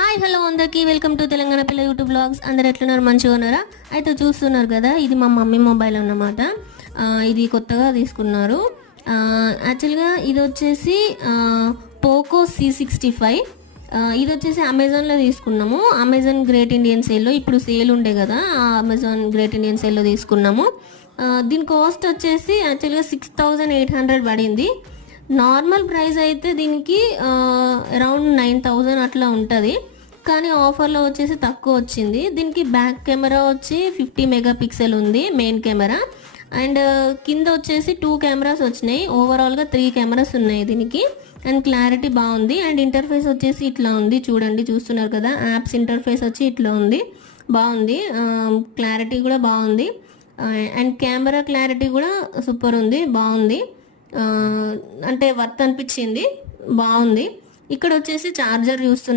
Hi hello అందరికీ welcome to Telangana పిల్ల YouTube blogs. అందరు ఎట్లున్నారు? మంచిగా ఉన్నారా? అయితే చూస్తున్నారు కదా, ఇది మా మమ్మీ మొబైల్ అన్నమాట. ఇది కొత్తగా తీసుకున్నారు. యాక్చువల్గా ఇది వచ్చేసి పోకో C65. ఇది వచ్చేసి అమెజాన్లో తీసుకున్నాము. అమెజాన్ గ్రేట్ ఇండియన్ సేల్లో ఇప్పుడు సేల్ ఉండే కదా, అమెజాన్ గ్రేట్ ఇండియన్ సేల్లో తీసుకున్నాము. దీని కాస్ట్ వచ్చేసి యాక్చువల్గా 6800 పడింది. నార్మల్ ప్రైస్ అయితే దీనికి అరౌండ్ 9000 అట్లా ఉంటుంది, కానీ ఆఫర్లో వచ్చేసి తక్కువ వచ్చింది. దీనికి బ్యాక్ కెమెరా వచ్చి 50 మెగాపిక్సెల్ ఉంది మెయిన్ కెమెరా, అండ్ కింద వచ్చేసి 2 కెమెరాస్ వచ్చినాయి. ఓవరాల్గా 3 కెమెరాస్ ఉన్నాయి దీనికి, అండ్ క్లారిటీ బాగుంది. అండ్ ఇంటర్ఫేస్ వచ్చేసి ఇట్లా ఉంది, చూడండి, చూస్తున్నారు కదా. యాప్స్ ఇంటర్ఫేస్ వచ్చి ఇట్లా ఉంది, బాగుంది. క్లారిటీ కూడా బాగుంది, అండ్ కెమెరా క్లారిటీ కూడా సూపర్ ఉంది, బాగుంది. అంటే వర్త్ అనిపించింది, బాగుంది. ఇక్కడ వచ్చేసి చార్జర్ చూస్తున్నారు.